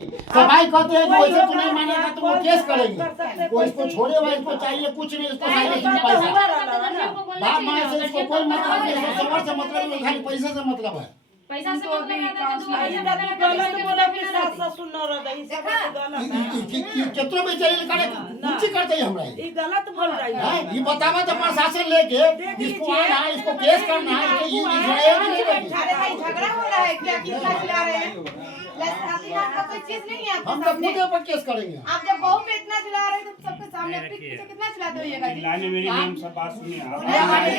सफाई कहते हैं कि वैसे तू नहीं मानेगा तो वो केस करेंगे। कोई इसको छोड़े हुआ, इसको चाहिए कुछ नहीं, इसको चाहिए पैसा। बाप माँ से इसको कोई मतलब नहीं, इसको सबर से मतलब नहीं, खाली पैसे से मतलब है। पैसा से मतलब है कितना बेचारी करे कुछ करते हैं हमरा ये गलत बोल रही है। ये बतावा तो प्रशासन लेके इसको आना है, इसको केस करना है, ये अरे भाई झगड़ा हो रहा है क्या, कितना खिला रहे हैं? आपका कोई चीज नहीं है आपके हम तो सामने। खुद पर केस करेंगे। आप जब बहू पे इतना चिल्ला रहे हैं तो सबके सामने पीठ पीछे कितना चिल्लाते होइएगा जी? लाने मेरी मैम सब बात सुनिए आप।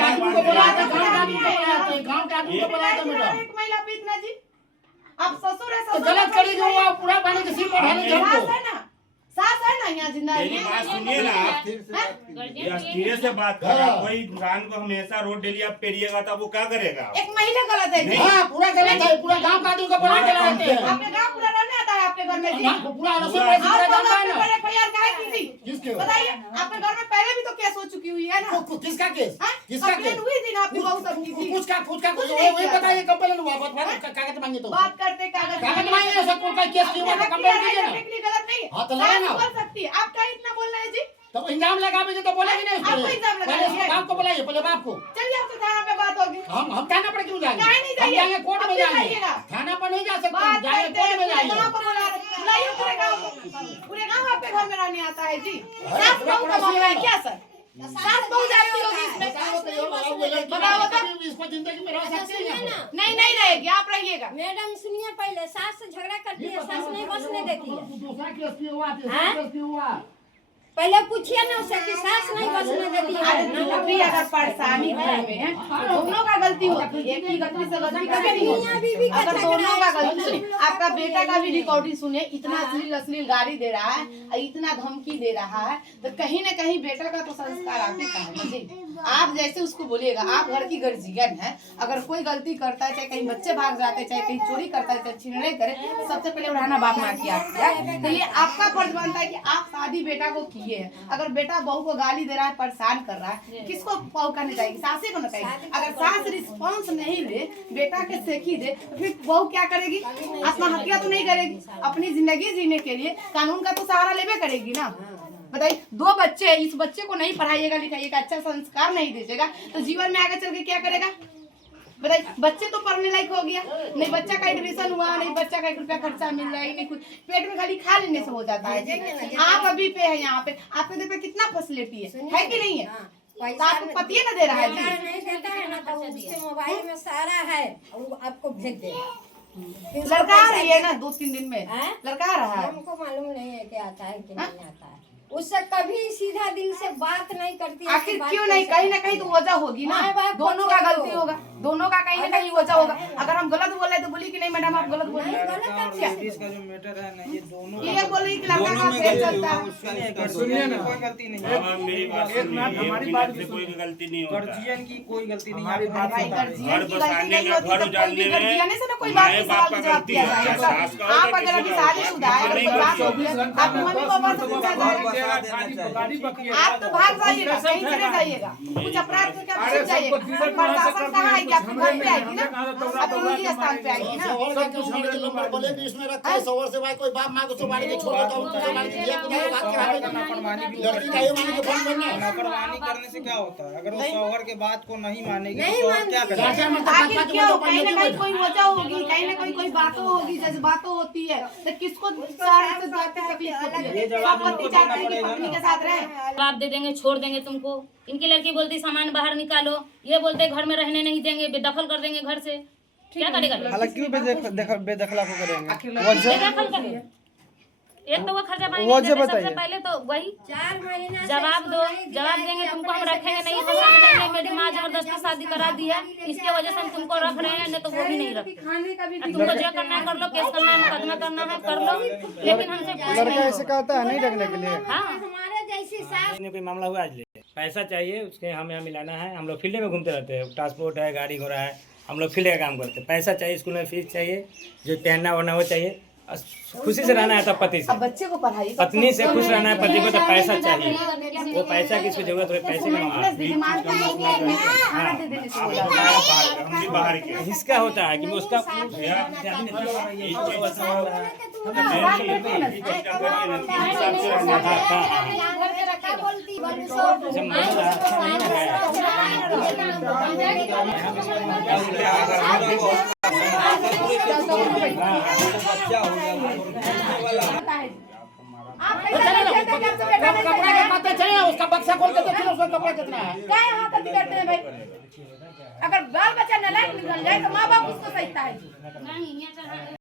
आदमी को बुलाते, गांव के आदमी को बुलाते मैडम। एक महिला पे इतना जी, आप ससुर है, तो ससुर गलत करेगी वो पूरा पानी के सिर पर ढालेंगे सास हमको। है ना, सास है ना यहाँ जिंदगी मेरी बात सुनिए ना आप, ये धीरे से बात कर रहा। कोई इंसान को हमेशा रोड डेली आप पेरिएगा तो वो क्या करेगा? एक महिला गलत है जी। हाँ पूरा गलत है, पूरा गांव का आदमी को बुला के लाते हैं। आपके गाँव पूरा रहने आता है आपके घर में जी? गांव को पूरा रसोई में और पूरा कौन जानता है आपके ना। घर FIR काहे की थी? किसके? बताइए, आपके घर में पहले भी तो केस हो चुकी हुई है ना? किसका केस? हाँ? किसका कंप्लेन केस? हुई थी ना आपकी बहू सब की थी? कुछ का कुछ कुछ नहीं वही किया। बताइए कंप्लेन हुआ बात कागज मांगे तो बात करते कागज मांगे सब कोई केस क्यों हुआ कंप्लेन कीजिए ना। गलत नहीं है। हाँ, तो लगा ना। बोल सकती है, आप क्या इतना बोल रहे हैं जी? तब इल्जाम लगावेंगे तो बोलेगी नहीं उसको। आपको इल्जाम पहले लगाएंगे। बाप को बुलाइए, पहले बाप को। चलिए आपसे थाना पे बात होगी। हम थाना पर क्यों जाएंगे? काहे नहीं हम जाइए? जाएंगे कोर्ट में अब क्यों जाएंगे। जाइएगा? थाना पर नहीं जा सकते, बात जाएंगे करते कोर्ट में पूरे जाएंगे। गाँव को बुलाइए, पूरे गाँव को। पूरे गाँव आपके घर में रहने आता है जी। सास बहू का मामला है क्या सर? सास बहू जाती होगी इसमें। बताओ तो। इसको जिंदगी में रह सकती है ना। नहीं नहीं रहेगी, आप रहिएगा। मैडम सुनिए, पहले सास से झगड़ा करती है, सास नहीं बसने देती है। दूसरा केस क्यों हुआ? तीसरा हाँ? केस क्यों हुआ? पहले पूछिए ना उसे कि सास नहीं बसने देती है। अरे जो भी अगर परेशानी घर में है तो दोनों का गलती होती है, एक ही गलती से गलती कभी नहीं होती। अगर दोनों का गलती सुने, आपका बेटा का भी रिकॉर्डिंग सुने, इतना अश्लील गाली दे रहा है, इतना धमकी दे रहा है, तो कहीं न कहीं बेटा का तो संस्कार आप ही का है जी। आप जैसे उसको बोलिएगा, आप घर की गार्जियन है, अगर कोई गलती करता है, चाहे कहीं बच्चे भाग जाते हैं, चाहे कहीं चोरी करता है, चाहे छिनड़े करे, सबसे पहले उठाना बाप माँ की आती है। तो ये आपका फर्ज बनता है कि आप शादी बेटा को किए हैं। अगर बेटा बहू को गाली दे रहा है, परेशान कर रहा है, किसको बहू करने जाएगी? सासे को न कहेगी। अगर सास रिस्पॉन्स नहीं ले, बेटा के सेखी दे, तो फिर बहू क्या करेगी? आत्महत्या तो नहीं करेगी। अपनी जिंदगी जीने के लिए कानून का तो सहारा लेवे करेगी ना। बताइए, दो बच्चे, इस बच्चे को नहीं पढ़ाइएगा लिखाइएगा, अच्छा संस्कार नहीं दीजिएगा, तो जीवन में आगे चल के क्या करेगा? बताइए, बच्चे तो पढ़ने लायक हो गया, नहीं बच्चा का एडमिशन हुआ, नहीं बच्चा का 1 रुपया खर्चा मिल रहा है, नहीं कुछ, पेट में खाली खा लेने से हो जाता है। आप अभी पे है यहाँ पे, आपके घर पे कितना फैसिलिटी है कि नहीं है? तो आपको पतिए ना दे रहा है जी। नहीं देता है ना, तो उसके मोबाइल में सारा है, वो आपको भेज देगा। लड़का आ रही है ना 2-3 दिन में, हाँ? लड़का आ रहा है। हमको मालूम नहीं है कि आता है कि नहीं आता है। उससे कभी सीधा दिल से बात नहीं करती है। आखिर क्यों नहीं? कहीं ना कहीं तो वजह होगी ना, माँ बाप दोनों का गलती होगा, दोनों का कहीं ना कहीं वजह होगा। अगर हम गलत बोले तो बोली कि नहीं मैडम आप गलत बोल रही हैं। लेडीज का जो मैटर है ना, ये दोनों ये बोल रही कि लड़का का फेल चलता है। सुनिए ना, कोई गलती नहीं है। अब मेरी बात सुनिए, हमारी बात से कोई गलती नहीं होता। गार्जियन की कोई गलती नहीं है। भाई गार्जियन की गलती नहीं होती घर तो कोई भी उजाड़ने में गार्जियन से ना कोई बात माए की बाप सवाल का जवाब गलती किया है। जाएगा। सास का हो आप तो अगर अभी किसी का शादीशुदा है, अगर कोई बात होगी, आपकी मम्मी पापा से पूछा जाएगा, आप तो भाग जाइएगा, कहीं चले जाइएगा, कुछ अपराध करके आप छिप जाइएगा। प्रशासन कहाँ आएगी? आपके घर पे आएगी ना, आपके निजी स्थान पे आएगी ना। सवर का उठाने के नंबर बोले कि इसमें रखा है, सवर से भाई कोई बाप माँ को सुपारी के छोड़ देता हूँ, सुपारी के लिए कुछ बात करावे करना नाफरमानी भी लड़की का ये माने के फोन करना। नाफरमानी करने से क्या होता है? अगर वो शौहर के बात को नहीं मानेगी तो शौहर क्या करेगा? चाचा मतलब आखिर क्यों? कहीं ना कहीं कोई वजह होगी, कहीं ना कहीं कोई बातों होगी, जैसे बातें होती है, तो किसको सारे से जाती तकलीफ होती है? सब पति चाहते हैं कि पत्नी के साथ रहे। जवाब दे देंगे, छोड़ देंगे तुमको। इनकी लड़की बोलती सामान बाहर निकालो, ये बोलते घर में रहने नहीं देंगे, बेदखल कर देंगे घर से। क्या करेगा? हालांकि क्यों बेदखला को करेंगे? बेदखल करेंगे। एक तो वो खर्चा पानी नहीं देते, सबसे पहले तो वही 4 महीना जवाब दो, जवाब देंगे तुमको हम रखेंगे नहीं, पसंद नहीं है, मेरी माँ जबरदस्ती शादी करा दी है, इसके वजह से हम तुमको रख रहे हैं, नहीं तो वो भी नहीं रख। तुमको जो करना है कर लो, केस करना है, मुकदमा करना है कर लो, लेकिन हमसे कुछ नहीं होगा। कहता है नहीं रखने के लिए। हाँ, हमारे जैसी सास कोई मामला हुआ आज ले पैसा चाहिए, उसके हमें यहाँ मिलाना है। हम लोग फील्ड में घूमते रहते हैं, ट्रांसपोर्ट है, गाड़ी घोड़ा है, हम लोग फील्ड का काम करते हैं। पैसा चाहिए, स्कूल में फीस चाहिए, जो पहनना वरना वो चाहिए। खुशी से रहना है तो पति अब से, बच्चे को पढ़ाई पत्नी से खुश रहना है, पति को तो पैसा चाहिए। वो पैसा की इसको जरूरत है, पैसे का मामला है। डिमांड खाना दे देने से बोला। हम भी बाहर के इसका होता है कि वो उसका कपड़ा के पता चले उसका बक्सा खोल के देखिए उसका कपड़ा कितना है। क्या यहाँ तक करते हैं भाई? अगर बाल बच्चा नालायक निकल जाए तो माँ बाप उसको सहीता है।